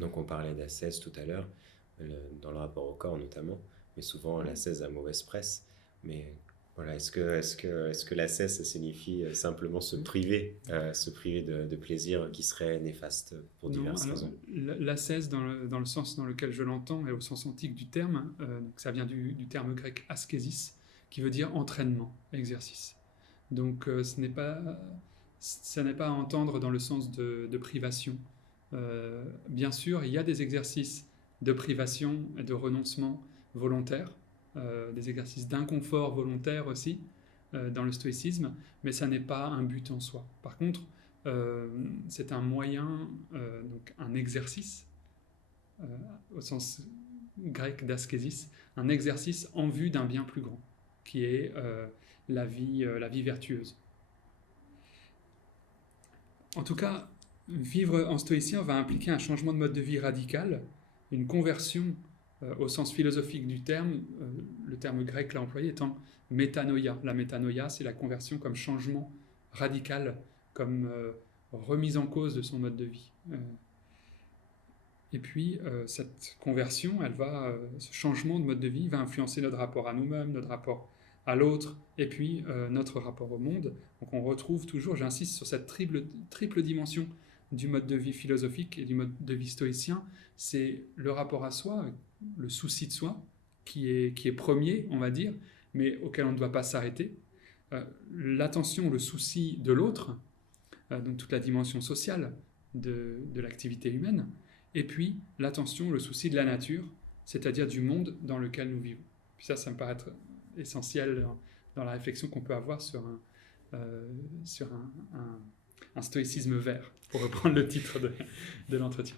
Donc on parlait d'ascèse tout à l'heure, dans le rapport au corps notamment, mais souvent Ouais. l'ascèse a mauvaise presse. Mais voilà, est-ce que l'ascèse, ça signifie simplement se priver de plaisir qui serait néfaste pour Non, diverses alors raisons? l'ascèse, dans le sens dans lequel je l'entends et au sens antique du terme, donc ça vient du terme grec askésis, qui veut dire entraînement, exercice. Donc ça n'est pas à entendre dans le sens de privation. Bien sûr, il y a des exercices de privation et de renoncement volontaire, des exercices d'inconfort volontaire aussi dans le stoïcisme, mais ça n'est pas un but en soi. Par contre, euh, c'est un moyen, donc un exercice, euh, au sens grec d'askésis, un exercice en vue d'un bien plus grand, qui est la vie vertueuse. En tout cas, vivre en stoïcien va impliquer un changement de mode de vie radical, une conversion au sens philosophique du terme, le terme grec là employé étant métanoïa. La métanoïa, c'est la conversion comme changement radical, comme remise en cause de son mode de vie. Et puis, cette conversion, ce changement de mode de vie va influencer notre rapport à nous-mêmes, notre rapport à l'autre, et puis notre rapport au monde. Donc on retrouve toujours, j'insiste sur cette triple dimension du mode de vie philosophique et du mode de vie stoïcien. C'est le rapport à soi, le souci de soi, qui est premier, on va dire, mais auquel on ne doit pas s'arrêter. L'attention, le souci de l'autre, donc toute la dimension sociale de l'activité humaine, et puis l'attention, le souci de la nature, c'est-à-dire du monde dans lequel nous vivons. Puis ça me paraît être essentiel dans la réflexion qu'on peut avoir sur un stoïcisme vert, pour reprendre le titre de l'entretien.